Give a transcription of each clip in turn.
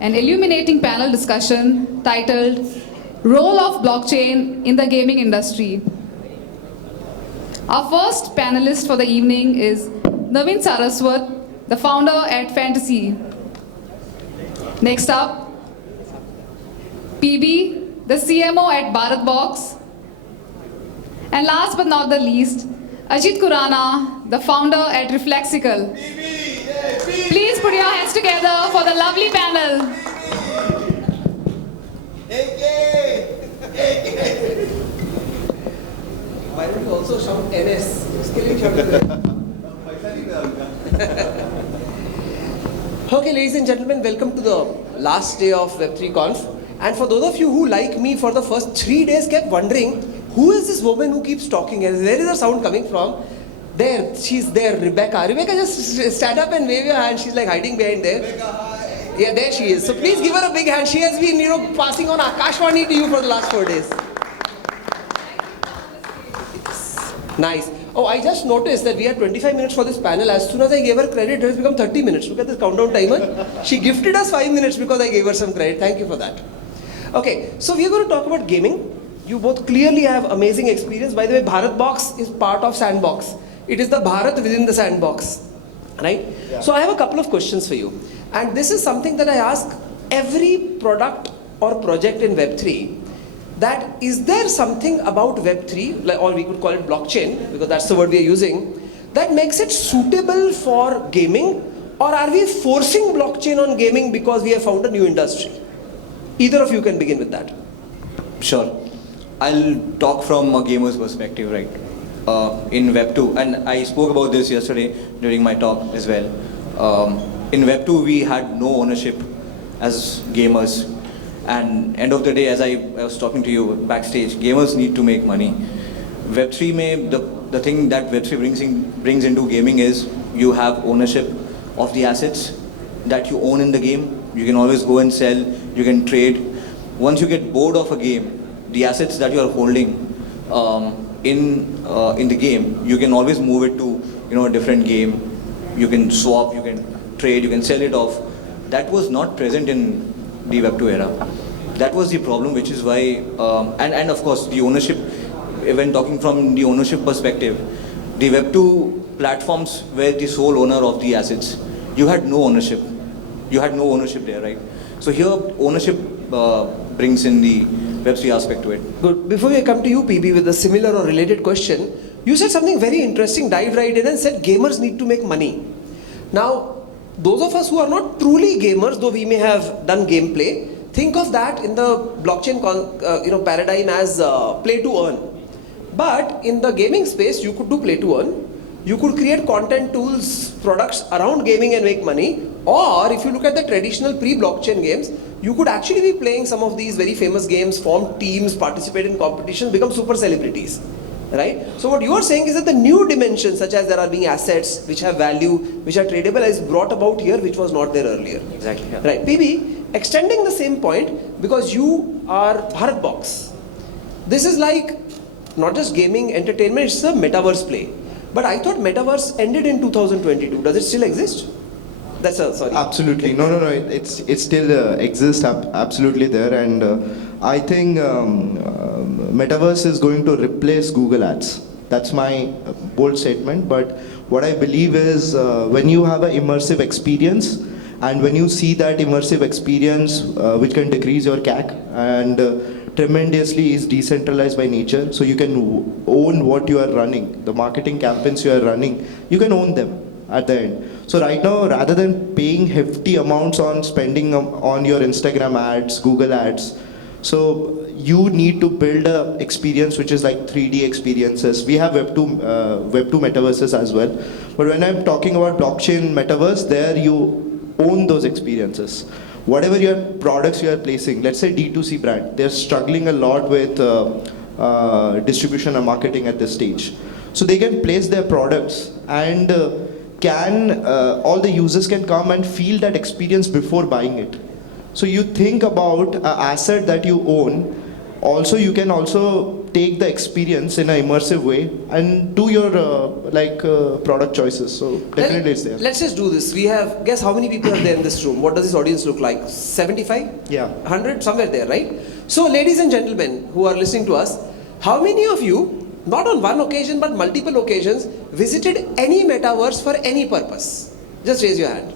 an illuminating panel discussion titled Role of Blockchain in the Gaming Industry. Our first panelist for the evening is Naveen Saraswat, the founder at Fantasy. Next up, PB, the CMO at BharatBox. And last but not the least, Ajit Kurana, the founder at Reflexical. Please put your hands together for the lovely panel. Why don't you also shout NS? Okay, ladies and gentlemen, welcome to the last day of Web3Conf. And for those of you who, like me, for the first 3 days kept wondering, who is this woman who keeps talking and where is the sound coming from? There, she's there, Rebecca. Rebecca, just stand up and wave your hand. She's like hiding behind there. Rebecca, hi. Yeah, there she is. So please give her a big hand. She has been, passing on Akashvani to you for the last 4 days. Nice. Oh, I just noticed that we had 25 minutes for this panel. As soon as I gave her credit, it has become 30 minutes. Look at this countdown timer. She gifted us 5 minutes because I gave her some credit. Thank you for that. Okay, so we are going to talk about gaming. You both clearly have amazing experience. By the way, BharatBox is part of Sandbox. It is the Bharat within the Sandbox, right? Yeah. So I have a couple of questions for you. And this is something that I ask every product or project in Web3. That is there something about Web3, or we could call it blockchain, because that's the word we are using, that makes it suitable for gaming? Or are we forcing blockchain on gaming because we have found a new industry? Either of you can begin with that. Sure. I'll talk from a gamer's perspective, right? In Web2, and I spoke about this yesterday during my talk as well. In Web2, we had no ownership as gamers. And end of the day, as I was talking to you backstage, gamers need to make money. Web3 the thing that Web3 brings into gaming is you have ownership of the assets that you own in the game. You can always go and sell, you can trade. Once you get bored of a game, the assets that you are holding in the game, you can always move it to a different game. You can swap, you can trade, you can sell it off. That was not present in the Web2 era. That was the problem, which is why, and of course the ownership, when talking from the ownership perspective, the Web2 platforms were the sole owner of the assets. You had no ownership. You had no ownership there, right? So here, ownership brings in the Web3 aspect to it. Good. Before we come to you, PB, with a similar or related question, you said something very interesting, dived right in and said gamers need to make money. Now, those of us who are not truly gamers, though we may have done gameplay, think of that in the blockchain paradigm as play to earn. But in the gaming space, you could do play to earn. You could create content tools, products around gaming and make money. Or if you look at the traditional pre-blockchain games, you could actually be playing some of these very famous games, form teams, participate in competitions, become super celebrities, right? So what you are saying is that the new dimensions, such as there are being assets which have value, which are tradable, is brought about here, which was not there earlier. Exactly. Yeah. Right. PB, extending the same point, because you are BharatBox. This is like not just gaming, entertainment, it's a metaverse play. But I thought metaverse ended in 2022. Does it still exist? That's sorry. Absolutely. No. It still exists. Absolutely there. And I think metaverse is going to replace Google Ads. That's my bold statement. But what I believe is when you have an immersive experience, and when you see that immersive experience, which can decrease your CAC and tremendously is decentralized by nature, so you can own what you are running, the marketing campaigns you are running, you can own them at the end. So right now, rather than paying hefty amounts on spending on your Instagram ads, Google ads, so you need to build a experience which is like 3D experiences. We have Web2 metaverses as well. But when I'm talking about blockchain metaverse, there you own those experiences. Whatever your products you are placing, let's say D2C brand, they're struggling a lot with distribution and marketing at this stage. So they can place their products and all the users can come and feel that experience before buying it. So you think about an asset that you own. Also, you can also take the experience in an immersive way and do your product choices. So definitely it's there. Let's just do this. We have, guess how many people are there in this room? What does this audience look like? 75? Yeah. 100? Somewhere there, right? So ladies and gentlemen who are listening to us, how many of you, not on one occasion but multiple occasions, visited any metaverse for any purpose? Just raise your hand.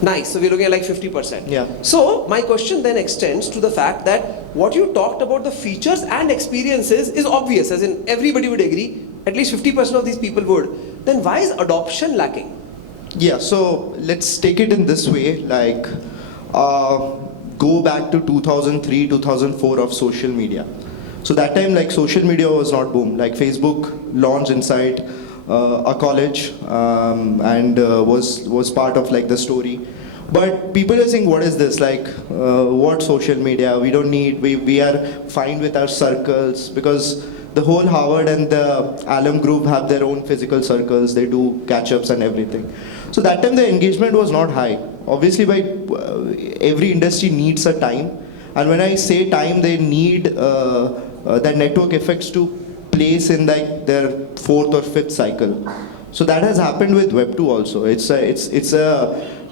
Nice. So we're looking at like 50%. Yeah. So my question then extends to the fact that what you talked about, the features and experiences, is obvious, as in everybody would agree, at least 50% of these people would. Then why is adoption lacking? Yeah, so let's take it in this way, go back to 2003, 2004 of social media. So that time, social media was not boom. Facebook launched inside a college and was part of the story. But people are saying, what is this? What social media? We don't need, we are fine with our circles, because the whole Harvard and the Alum group have their own physical circles. They do catch-ups and everything. So that time the engagement was not high. Obviously, every industry needs a time. And when I say time, they need the network effects to place in their fourth or fifth cycle. So that has happened with Web2 also.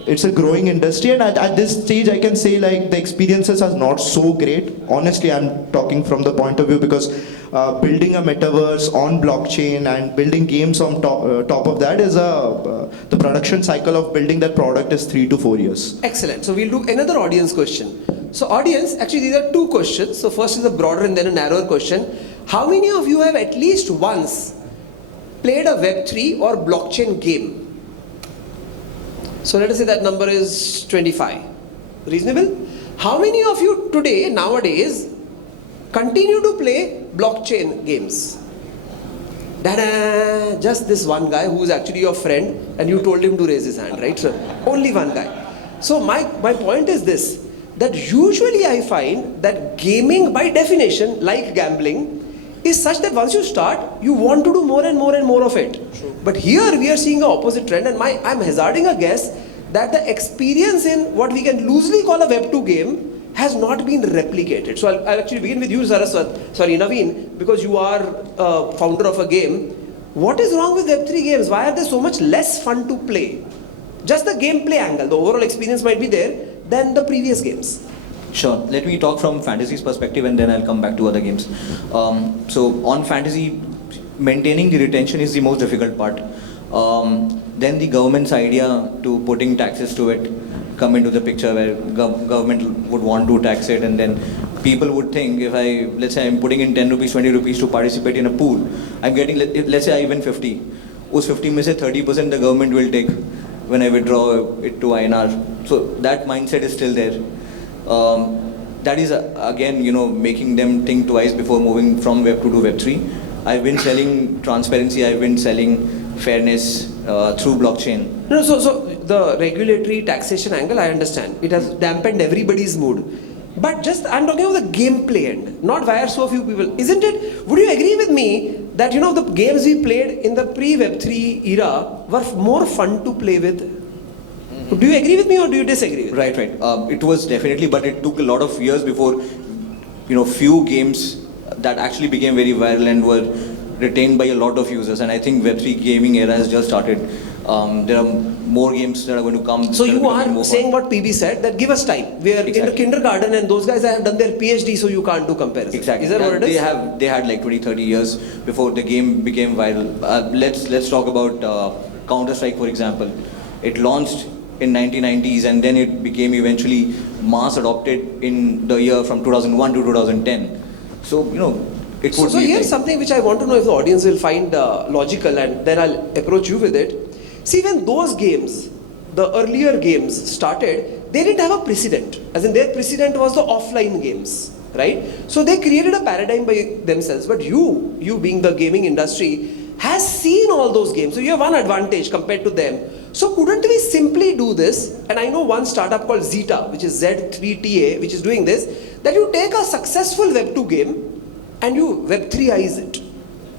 It's a growing industry, and at this stage I can say the experiences are not so great. Honestly, I'm talking from the point of view, because building a metaverse on blockchain and building games on top of that is the production cycle of building that product is 3 to 4 years. Excellent. So we'll do another audience question. So audience, actually these are two questions. So first is a broader and then a narrower question. How many of you have at least once played a Web3 or blockchain game? So let us say that number is 25. Reasonable? How many of you today, nowadays, continue to play blockchain games? Ta-da! Just this one guy who is actually your friend, and you told him to raise his hand, right? So only one guy. So my point is this, that usually I find that gaming by definition, like gambling, is such that once you start, you want to do more and more and more of it. True. But here we are seeing an opposite trend, and I'm hazarding a guess that the experience in what we can loosely call a Web2 game has not been replicated. So I'll actually begin with you, Naveen, because you are founder of a game. What is wrong with Web3 games? Why are they so much less fun to play? Just the gameplay angle, the overall experience might be there than the previous games. Sure. Let me talk from fantasy's perspective, and then I'll come back to other games. So on fantasy, maintaining the retention is the most difficult part. Then the government's idea to putting taxes to it come into the picture, where government would want to tax it, and then people would think, if let's say I'm putting in 10 rupees, 20 rupees to participate in a pool, I'm getting, let's say I win 50. Those 50 में से 30% the government will take when I withdraw it to INR. So that mindset is still there. That is again, making them think twice before moving from Web2 to Web3. I've been selling transparency, I've been selling fairness through blockchain. No, so the regulatory taxation angle, I understand. It has dampened everybody's mood. But just, I'm talking about the gameplay end, not why are so few people. Isn't it, would you agree with me that, the games we played in the pre-Web3 era were more fun to play with? Do you agree with me or do you disagree with me? Right. It was definitely, but it took a lot of years before, few games that actually became very viral and were retained by a lot of users. And I think Web3 gaming era has just started. There are more games that are going to come. So you are saying what PB said, that give us time. We are in the kindergarten and those guys have done their PhD, so you can't do comparison. Exactly. Is that what it is? They had like 20-30 years before the game became viral. Let's talk about Counter-Strike, for example. It launched in 1990s, and then it became eventually mass adopted in the year from 2001 to 2010. So, it would So be here's like, something which I want to know if the audience will find logical, and then I'll approach you with it. See, when those games, the earlier games started, they didn't have a precedent. As in, their precedent was the offline games, right? So they created a paradigm by themselves. But you being the gaming industry, has seen all those games. So you have one advantage compared to them. So couldn't we simply do this? And I know one startup called Zeta, which is Z3TA, which is doing this, that you take a successful Web2 game and you Web3ize it.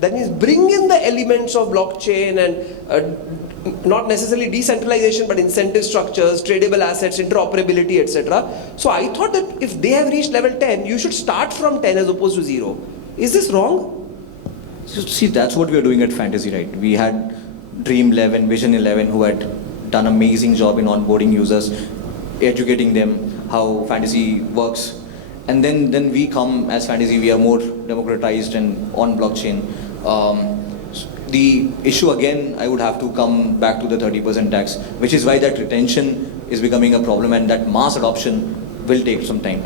That means bring in the elements of blockchain and not necessarily decentralization, but incentive structures, tradable assets, interoperability, etc. So I thought that if they have reached level 10, you should start from 10 as opposed to 0. Is this wrong? So, see, that's what we are doing at Fantasy, right? We had Dream 11, Vision 11, who had done an amazing job in onboarding users, educating them how Fantasy works. And then we come as Fantasy, we are more democratized and on blockchain. The issue again, I would have to come back to the 30% tax, which is why that retention is becoming a problem and that mass adoption will take some time.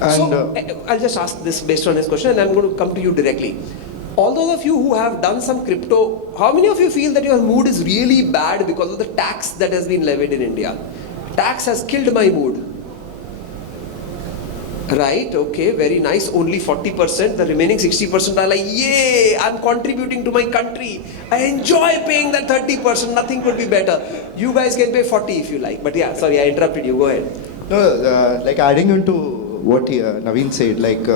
And So I'll just ask this based on his question, and I'm going to come to you directly. All those of you who have done some crypto, how many of you feel that your mood is really bad because of the tax that has been levied in India? Tax has killed my mood. Right, okay, very nice. Only 40%. The remaining 60% are like, yay, I'm contributing to my country. I enjoy paying that 30%. Nothing could be better. You guys can pay 40 if you like. But yeah, sorry, I interrupted you. Go ahead. No, like adding into what Naveen said, like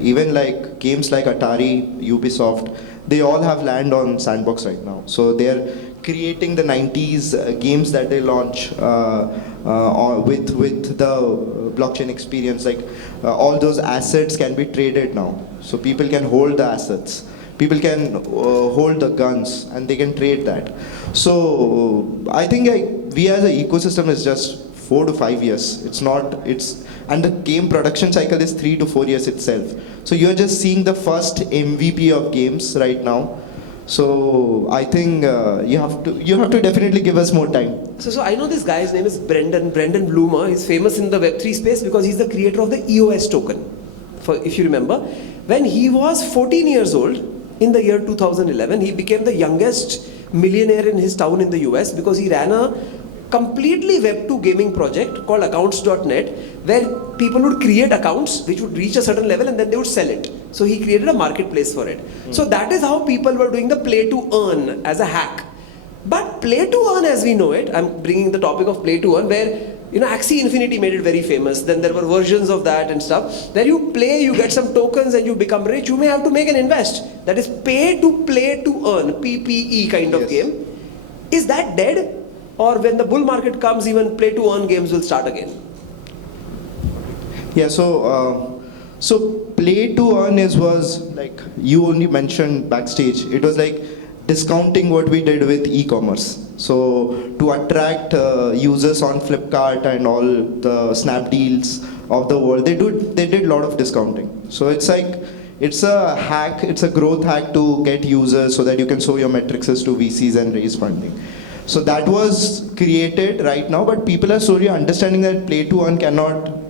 even like games like Atari, Ubisoft, they all have land on Sandbox right now. So they're creating the 90s games that they launch with the blockchain experience. Like all those assets can be traded now. So people can hold the assets. People can hold the guns and they can trade that. So I think we as an ecosystem is just 4 to 5 years. And the game production cycle is 3 to 4 years itself. So you're just seeing the first MVP of games right now. So I think you have to definitely give us more time. So I know this guy's name is Brendan Bloomer. He's famous in the Web3 space because he's the creator of the EOS token. If you remember, when he was 14 years old in the year 2011, he became the youngest millionaire in his town in the US because he ran a completely Web2 gaming project called accounts.net, where people would create accounts which would reach a certain level and then they would sell it. So he created a marketplace for it. So that is how people were doing the play to earn as a hack. But play to earn as we know it, I'm bringing the topic of play to earn, where Axie Infinity made it very famous. Then there were versions of that and stuff. Where you play, you get some tokens and you become rich. You may have to make an invest. That is pay to play to earn, PPE kind of game. Is that dead? Or when the bull market comes, even play to earn games will start again? Yeah, so play to earn was like you only mentioned backstage. It was like discounting what we did with e-commerce. So to attract users on Flipkart and all the Snapdeals of the world, they did a lot of discounting. So it's a hack, it's a growth hack to get users so that you can show your metrics to VCs and raise funding. So that was created right now, but people are slowly understanding that play to earn cannot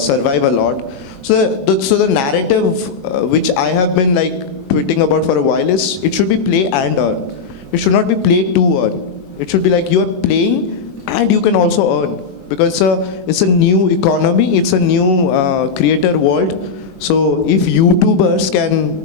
survive a lot. So the narrative which I have been like tweeting about for a while is it should be play and earn. It should not be play to earn. It should be like you are playing and you can also earn, because it's a new economy, it's a new creator world. So if YouTubers can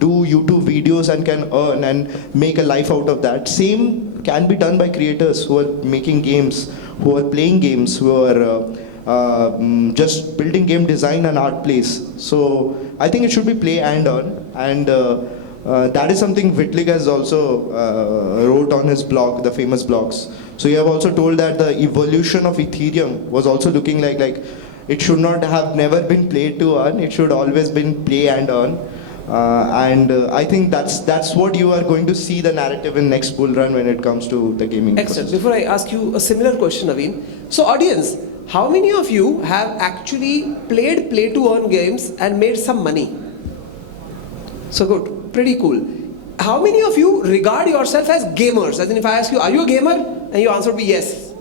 do YouTube videos and can earn and make a life out of that, same can be done by creators who are making games, who are playing games, who are just building game design and art plays. So I think it should be play and earn, and that is something Vitalik has also wrote on his blog, the famous blogs. So you have also told that the evolution of Ethereum was also looking like it should not have never been play to earn, it should always been play and earn. I think that's what you are going to see the narrative in next bull run when it comes to the gaming. Excellent. Before I ask you a similar question, Naveen. So audience, how many of you have actually played play to earn games and made some money? So good, pretty cool. How many of you regard yourself as gamers? As in, if I ask you, are you a gamer? And your answer would be yes.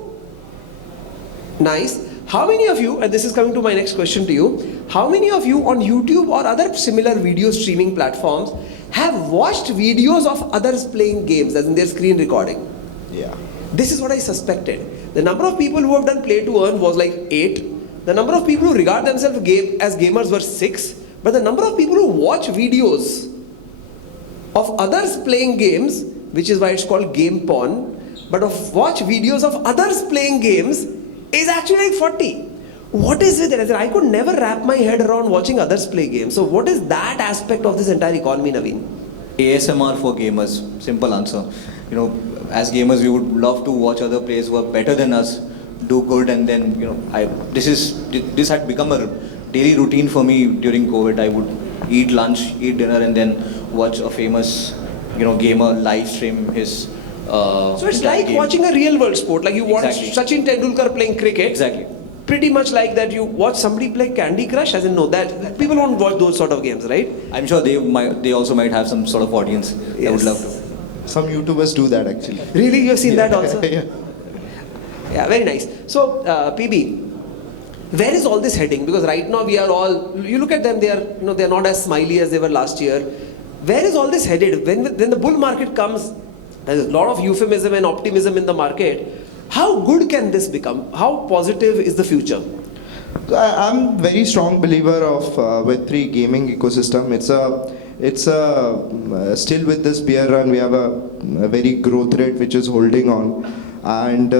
Nice. How many of you, and this is coming to my next question to you, how many of you on YouTube or other similar video streaming platforms have watched videos of others playing games, as in their screen recording? Yeah. This is what I suspected. The number of people who have done play to earn was like 8. The number of people who regard themselves as gamers were 6. But the number of people who watch videos of others playing games, which is why it's called game porn, but watch videos of others playing games is actually like 40. What is with it? I could never wrap my head around watching others play games. So what is that aspect of this entire economy, Naveen? ASMR for gamers, simple answer. As gamers, we would love to watch other players who are better than us do good, and then this had become a daily routine for me during COVID. I would eat lunch, eat dinner, and then watch a famous, gamer live stream his. So it's that like game. watching a real world sport. Like you watch Exactly. Sachin Tendulkar playing cricket. Exactly. Pretty much like that. You watch somebody play Candy Crush. As in, no, that people won't watch those sort of games, right? I'm sure they also might have some sort of audience that Yes. would love to. Some YouTubers do that actually. Really, you have seen that also? Yeah. Yeah, very nice. So, PB, where is all this heading? Because right now we are all, you look at them, they are, they are not as smiley as they were last year. Where is all this headed? When the bull market comes, there is a lot of euphemism and optimism in the market. How good can this become? How positive is the future? I'm very strong believer of Web3 gaming ecosystem. It's still with this bear run, we have a very growth rate which is holding on, and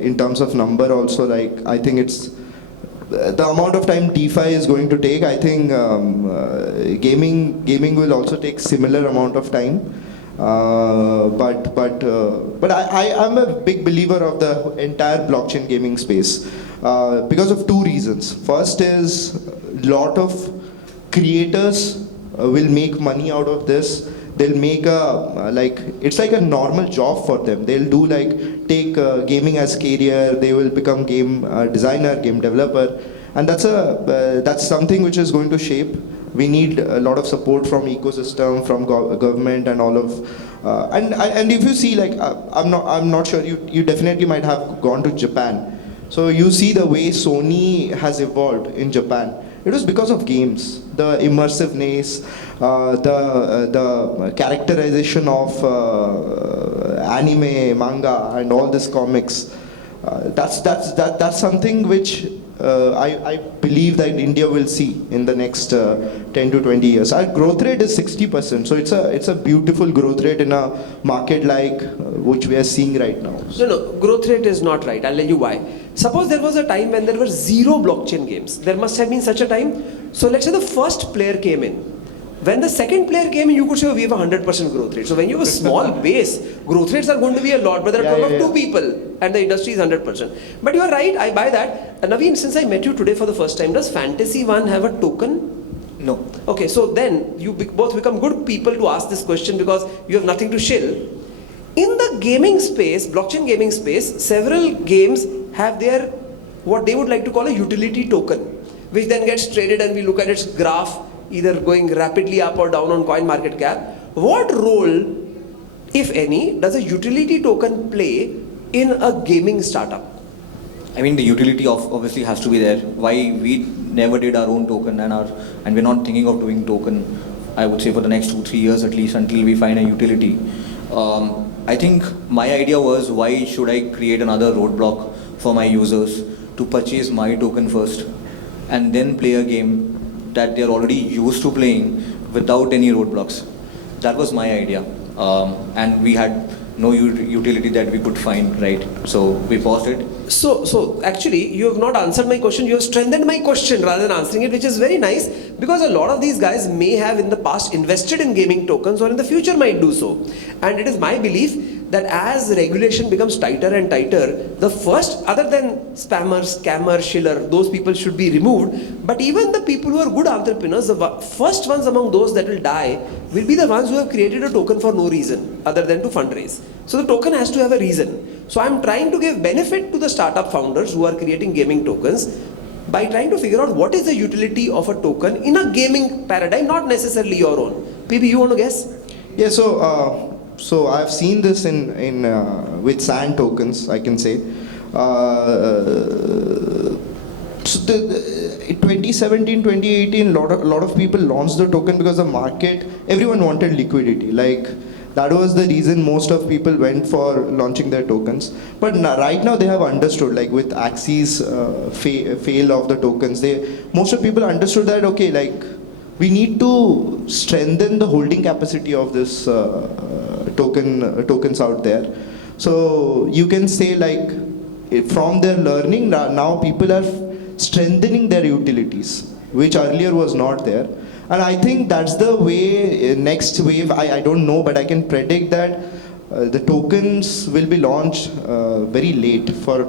in terms of number also, like I think it's the amount of time DeFi is going to take. I think gaming will also take similar amount of time. But I'm a big believer of the entire blockchain gaming space because of two reasons. First is lot of creators will make money out of this. They'll make it's like a normal job for them. They'll do take gaming as career. They will become game designer, game developer, and that's something which is going to shape. We need a lot of support from ecosystem, from government, and all of. And if you see, I'm not sure, you definitely might have gone to Japan. So you see the way Sony has evolved in Japan. It was because of games, the immersiveness, the characterization of anime, manga, and all these comics. That's something which I believe that India will see in the next 10 to 20 years. Our growth rate is 60%, so it's a beautiful growth rate in a market like which we are seeing right now. No, growth rate is not right. I'll tell you why. Suppose there was a time when there were zero blockchain games. There must have been such a time. So let's say the first player came in. When the second player came in, you could say, oh, we have a 100% growth rate. So when you have a small base, growth rates are going to be a lot, but there are two people and the industry is 100%. But you are right, I buy that. Naveen, since I met you today for the first time, does Fantasy One have a token? No. Okay, so then you both become good people to ask this question because you have nothing to shill. In the gaming space, blockchain gaming space, several games have their, what they would like to call a utility token, which then gets traded and we look at its graph, either going rapidly up or down on coin market cap. What role, if any, does a utility token play in a gaming startup? I mean, the utility obviously has to be there. Why we never did our own token and we're not thinking of doing token, I would say for the next 2-3 years at least until we find a utility. I think my idea was, why should I create another roadblock for my users to purchase my token first and then play a game that they're already used to playing without any roadblocks. That was my idea. And we had no utility that we could find, right? So we paused it. So actually, you have not answered my question. You have strengthened my question rather than answering it, which is very nice because a lot of these guys may have in the past invested in gaming tokens or in the future might do so. And it is my belief that as regulation becomes tighter and tighter, the first, other than spammers, scammer, shiller, those people should be removed. But even the people who are good entrepreneurs, the first ones among those that will die will be the ones who have created a token for no reason other than to fundraise. So the token has to have a reason. So I'm trying to give benefit to the startup founders who are creating gaming tokens by trying to figure out what is the utility of a token in a gaming paradigm, not necessarily your own. PB, you want to guess? Yeah, so I've seen this in with sand tokens, I can say. In 2017, 2018, a lot of people launched the token because the market, everyone wanted liquidity. That was the reason most of people went for launching their tokens. But right now they have understood, with Axie's fail of the tokens, most of people understood that, okay, we need to strengthen the holding capacity of this tokens out there. So you can say from their learning, now people are strengthening their utilities, which earlier was not there. And I think that's the way, next wave, I don't know, but I can predict that the tokens will be launched very late. For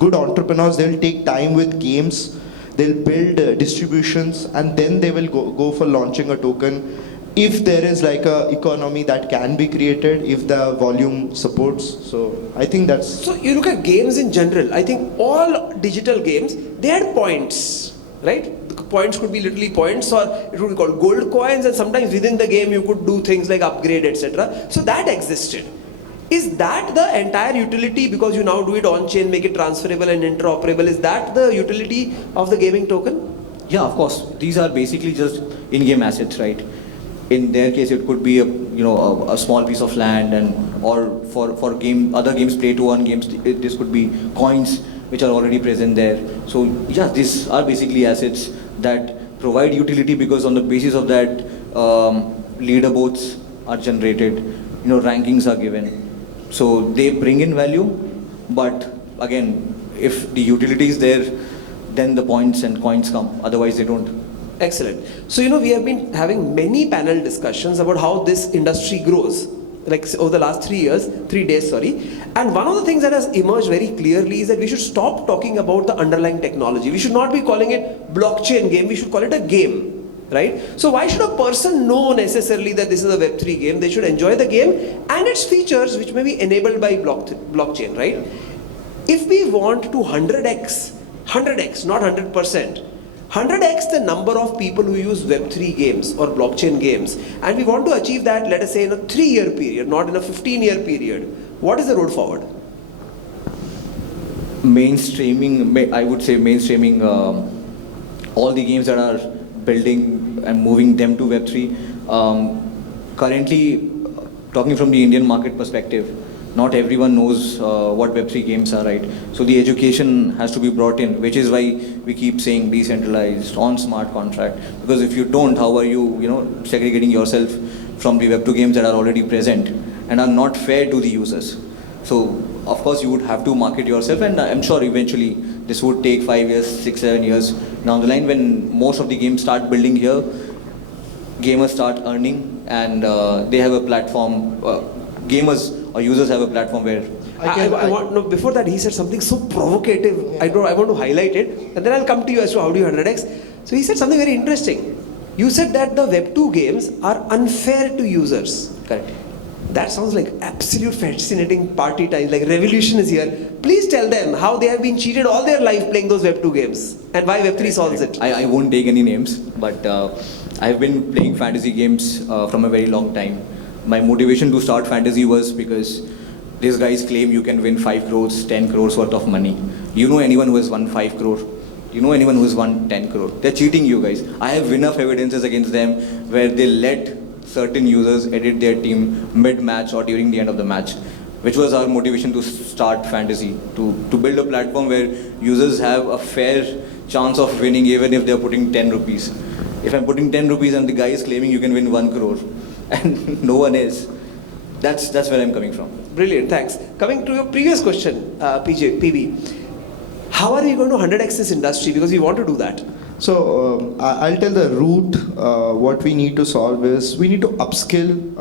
good entrepreneurs, they'll take time with games. they'll build distributions, and then they will go for launching a token. If there is like a economy that can be created, if the volume supports. So I think that's... So you look at games in general, I think all digital games, they had points, right? The points could be literally points, or it would be called gold coins, and sometimes within the game you could do things like upgrade, etc. So that existed. Is that the entire utility, because you now do it on chain, make it transferable and interoperable, is that the utility of the gaming token? Yeah, of course. These are basically just in-game assets, right? In their case, it could be a small piece of land, and or for other games, play to earn games. This could be coins which are already present there. So yeah, these are basically assets that provide utility, because on the basis of that, leaderboards are generated, rankings are given. So they bring in value, but again, if the utility is there, then the points and coins come. Otherwise, they don't. Excellent. So we have been having many panel discussions about how this industry grows, like over the last 3 days, and one of the things that has emerged very clearly is that we should stop talking about the underlying technology. We should not be calling it blockchain game, we should call it a game, right? So why should a person know necessarily that this is a Web3 game? They should enjoy the game and its features, which may be enabled by blockchain, right? If we want to 100x, not 100%, 100x the number of people who use Web3 games or blockchain games, and we want to achieve that, let us say, in a 3-year period, not in a 15-year period, what is the road forward? Mainstreaming, I would say mainstreaming all the games that are building and moving them to Web3. Currently, talking from the Indian market perspective, not everyone knows what Web3 games are, right? So the education has to be brought in, which is why we keep saying decentralized, on smart contract. Because if you don't, how are you, segregating yourself from the Web2 games that are already present and are not fair to the users? So of course you would have to market yourself, and I'm sure eventually this would take 5 years, 6, 7 years down the line, when most of the games start building here, gamers start earning, and they have a platform. Gamers or users have a platform where before that, he said something so provocative. I want to highlight it, and then I'll come to you as to how do you 100x. So he said something very interesting. You said that the Web2 games are unfair to users. Correct. That sounds like absolute fascinating party time, like revolution is here. Please tell them how they have been cheated all their life playing those Web2 games, and why Web3 solves it. I won't take any names, but I've been playing fantasy games from a very long time. My motivation to start fantasy was because these guys claim you can win 5 crores, 10 crores worth of money. You know anyone who has won 5 crore? You know anyone who has won 10 crore? They're cheating you guys. I have enough evidences against them where they let certain users edit their team mid-match or during the end of the match, which was our motivation to start fantasy, to build a platform where users have a fair chance of winning even if they're putting 10 rupees. If I'm putting 10 rupees and the guy is claiming you can win 1 crore and no one is, that's where I'm coming from. Brilliant, thanks. Coming to your previous question, PB, how are we going to 100x this industry? Because we want to do that. So I'll tell the root. What we need to solve is we need to upskill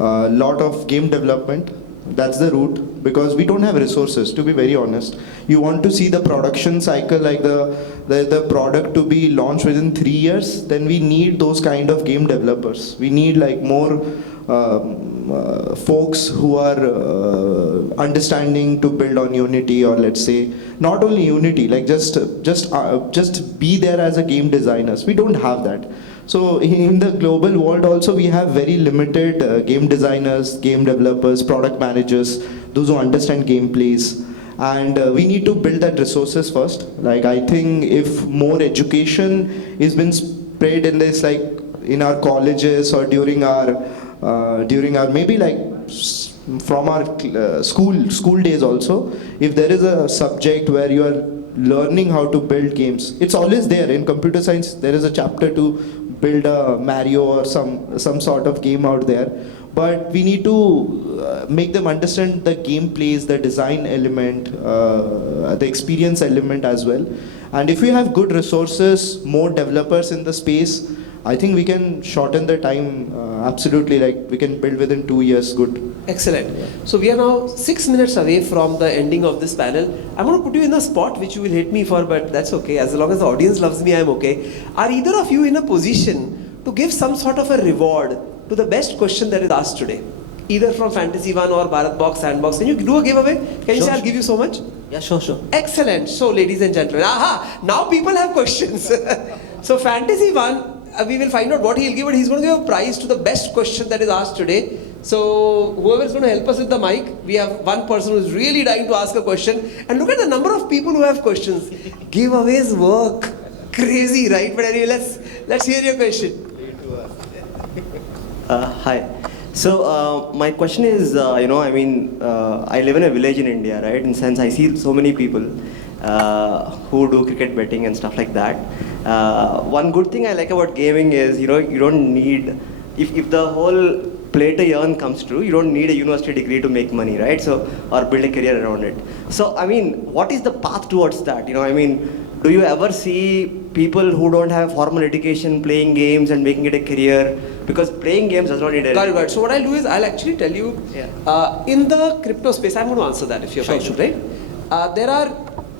a lot of game development. That's the root, because we don't have resources, to be very honest. You want to see the production cycle, like the product to be launched within 3 years, then we need those kind of game developers. We need like more folks who are understanding to build on Unity, or let's say not only Unity, like just be there as a game designers. We don't have that. So in the global world also, we have very limited game designers, game developers, product managers, those who understand gameplays. And we need to build that resources first. Like I think if more education is been spread in this, like in our colleges or during our maybe like from our school days also, if there is a subject where you are learning how to build games, it's always there. In computer science, there is a chapter to build a Mario or some sort of game out there. But we need to make them understand the gameplays, the design element, the experience element as well. And if we have good resources, more developers in the space, I think we can shorten the time, absolutely, like we can build within 2 years good. Excellent. So we are now 6 minutes away from the ending of this panel. I'm going to put you in a spot which you will hate me for, but that's okay. As long as the audience loves me, I'm okay. Are either of you in a position to give some sort of a reward to the best question that is asked today? Either from Fantasy One or Bharat Box, Sandbox. Can you do a giveaway? Can you say, I'll give you so much? Yeah, sure. Excellent. So, ladies and gentlemen, now people have questions. So, Fantasy One, we will find out what he'll give, but he's going to give a prize to the best question that is asked today. So, whoever is going to help us with the mic, we have one person who is really dying to ask a question. And look at the number of people who have questions. Giveaways work. Crazy, right? But anyway, let's hear your question. Hi. So my question is, I live in a village in India, right? In sense, I see so many people who do cricket betting and stuff like that. One good thing I like about gaming is, you don't need, if the whole play to earn comes true, you don't need a university degree to make money, right? So, or build a career around it. So, what is the path towards that? Do you ever see people who don't have formal education playing games and making it a career? Because playing games does not need a... Got it. So what I'll do is I'll actually tell you, in the crypto space, I'm going to answer that if you're fine, right? There are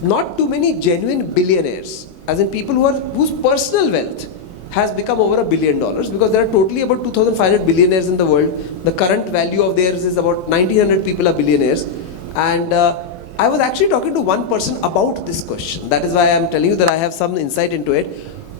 not too many genuine billionaires, as in people whose personal wealth has become over $1 billion, because there are totally about 2,500 billionaires in the world. The current value of theirs is about 1,900 people are billionaires. And I was actually talking to one person about this question. That is why I'm telling you that I have some insight into it.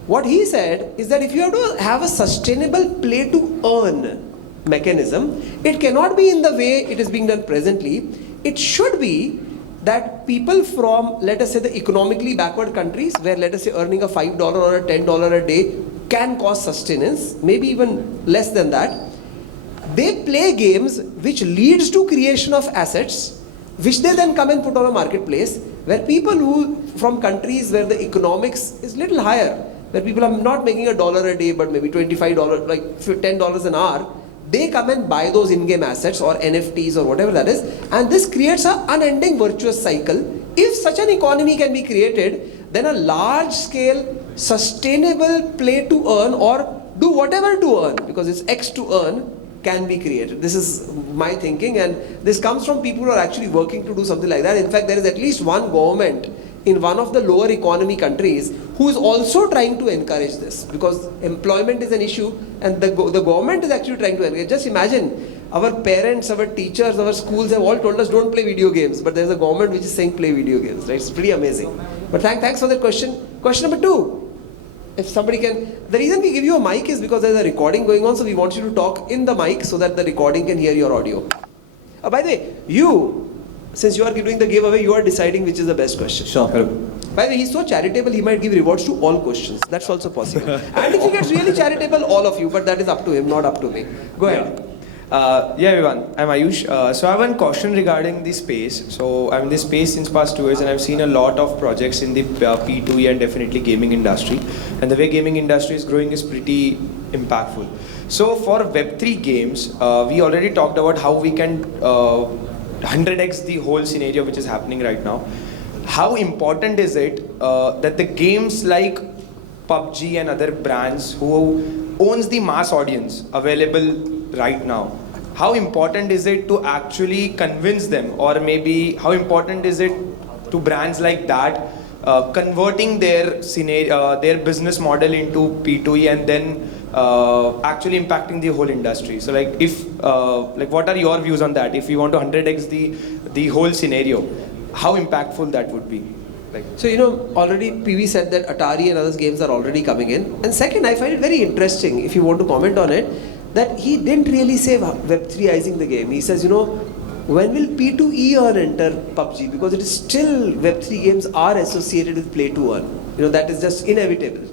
What he said is that if you have to have a sustainable play to earn mechanism, it cannot be in the way it is being done presently. It should be that people from, let us say, the economically backward countries, where let us say earning a $5 or a $10 a day can cause sustenance, maybe even less than that, they play games which leads to creation of assets, which they then come and put on a marketplace, where people who from countries where the economics is little higher, where people are not making $1 a day but maybe $25, like $10 an hour, they come and buy those in-game assets or NFTs or whatever that is, and this creates an unending virtuous cycle. If such an economy can be created, then a large-scale sustainable play to earn or do whatever to earn, because it's X to earn, can be created. This is my thinking, and this comes from people who are actually working to do something like that. In fact, there is at least one government in one of the lower economy countries who is also trying to encourage this, because employment is an issue and the government is actually trying to encourage. Just imagine, our parents, our teachers, our schools have all told us don't play video games, but there's a government which is saying play video games, right? It's pretty amazing. But thanks for that question. Question number 2. If somebody can, the reason we give you a mic is because there's a recording going on, so we want you to talk in the mic so that the recording can hear your audio. By the way, since you are doing the giveaway, you are deciding which is the best question. Sure. By the way, he's so charitable, he might give rewards to all questions. That's also possible. And if he gets really charitable, all of you, but that is up to him, not up to me. Go ahead. Yeah, everyone. I'm Ayush. So I have one question regarding the space. So I'm in this space since past 2 years, and I've seen a lot of projects in the P2E and definitely gaming industry. And the way gaming industry is growing is pretty impactful. So for Web3 games, we already talked about how we can 100x the whole scenario which is happening right now. How important is it that the games like PUBG and other brands who owns the mass audience available right now, how important is it to actually convince them, or maybe how important is it to brands like that converting their scenario, their business model into P2E and then actually impacting the whole industry? So like if what are your views on that? If we want to 100x the whole scenario, how impactful that would be? So already PV said that Atari and other games are already coming in. And second, I find it very interesting, if you want to comment on it, that he didn't really say Web3izing the game. He says, when will P2E earn enter PUBG? Because it is still, Web3 games are associated with play to earn. That is just inevitable.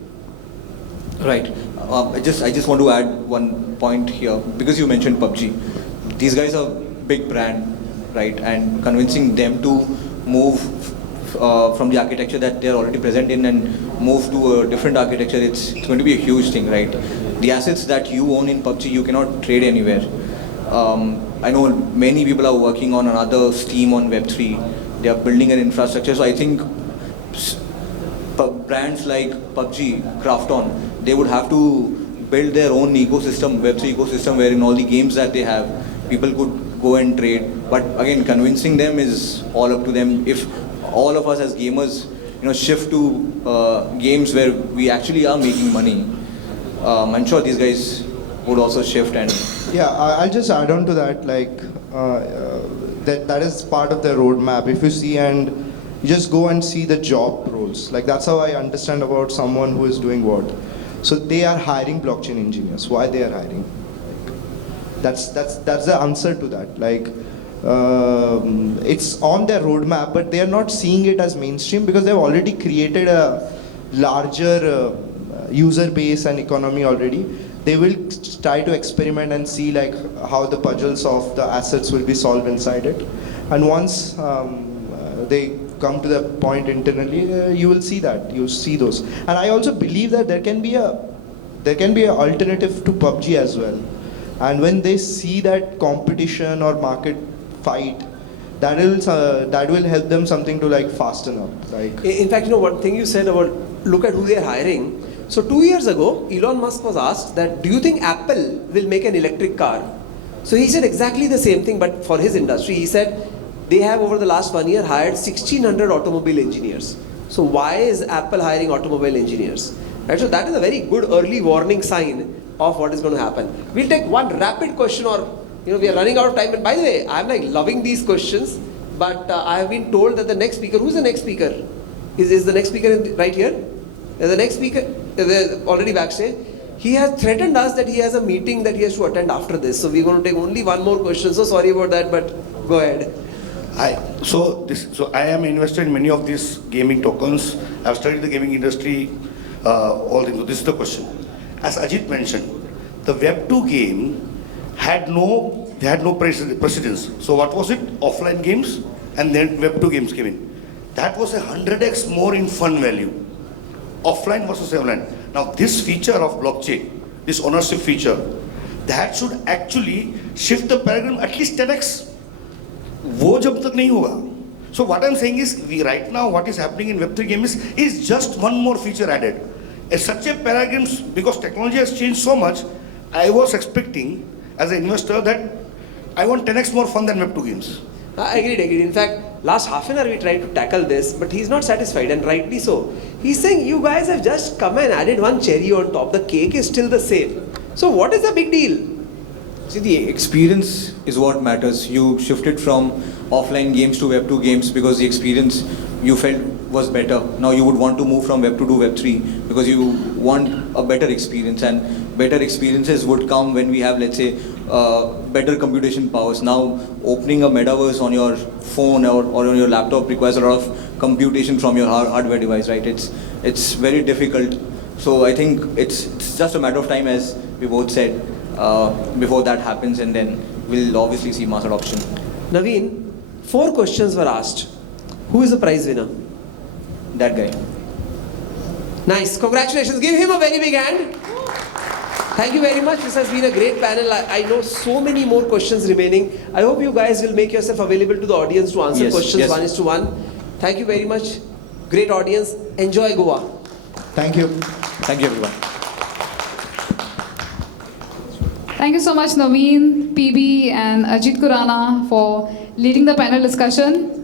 Right. I just want to add one point here, because you mentioned PUBG. These guys are big brand, right? And convincing them to move from the architecture that they're already present in and move to a different architecture, it's going to be a huge thing, right? The assets that you own in PUBG, you cannot trade anywhere. I know many people are working on another Steam on Web3. They are building an infrastructure. So I think brands like PUBG, Krafton, they would have to build their own ecosystem, Web3 ecosystem, wherein all the games that they have, people could go and trade. But again, convincing them is all up to them. If all of us as gamers, shift to games where we actually are making money, I'm sure these guys would also shift. And Yeah, I'll just add on to that, like, that is part of the roadmap. If you see and you just go and see the job roles, like that's how I understand about someone who is doing what. So they are hiring blockchain engineers. Why they are hiring? That's the answer to that. Like, it's on their roadmap, but they are not seeing it as mainstream because they've already created a larger user base and economy already. They will try to experiment and see like how the puzzles of the assets will be solved inside it. And once they come to the point internally, you will see that. You see those. And I also believe that there can be an alternative to PUBG as well. And when they see that competition or market fight, that will help them something to like fasten up. Like, in fact, one thing you said about look at who they are hiring. So 2 years ago, Elon Musk was asked that, do you think Apple will make an electric car? So he said exactly the same thing, but for his industry. He said they have over the last 1 year hired 1,600 automobile engineers. So why is Apple hiring automobile engineers? Right? So that is a very good early warning sign of what is going to happen. We'll take one rapid question, or we are running out of time. And by the way, I'm like loving these questions, but I have been told that the next speaker, who's the next speaker? Is the next speaker right here? The next speaker, already backstage, he has threatened us that he has a meeting that he has to attend after this. So we're going to take only one more question. So sorry about that, but go ahead. So I am invested in many of these gaming tokens. I've studied the gaming industry, all things. So this is the question. As Ajit mentioned, the Web2 game had no precedence. So what was it? Offline games, and then Web2 games came in. That was 100x more in fun value. Offline versus online. Now this feature of blockchain, this ownership feature, that should actually shift the paradigm at least 10x. वो जब तक नहीं होगा. So what I'm saying is, right now what is happening in Web3 games is just one more feature added. It's such a paradigm, because technology has changed so much. I was expecting as an investor that I want 10x more fun than Web2 games. Agreed. In fact, last half an hour we tried to tackle this, but he's not satisfied, and rightly so. He's saying you guys have just come and added one cherry on top. The cake is still the same. So what is the big deal? see, the experience is what matters. You shifted from offline games to Web2 games because the experience you felt was better. Now you would want to move from Web2 to Web3 because you want a better experience, and better experiences would come when we have, let's say, better computation powers. Now opening a metaverse on your phone or on your laptop requires a lot of computation from your hardware device, right? It's very difficult. So I think it's just a matter of time, as we both said, before that happens, and then we'll obviously see mass adoption. Naveen, 4 questions were asked. Who is the prize winner? That guy. Nice, congratulations. Give him a very big hand. Thank you very much. This has been a great panel. I know so many more questions remaining. I hope you guys will make yourself available to the audience to answer questions 1:1. Thank you very much. Great audience. Enjoy Goa. Thank you. Thank you, everyone. Thank you so much, Naveen, PB, and Ajit Kurana for leading the panel discussion.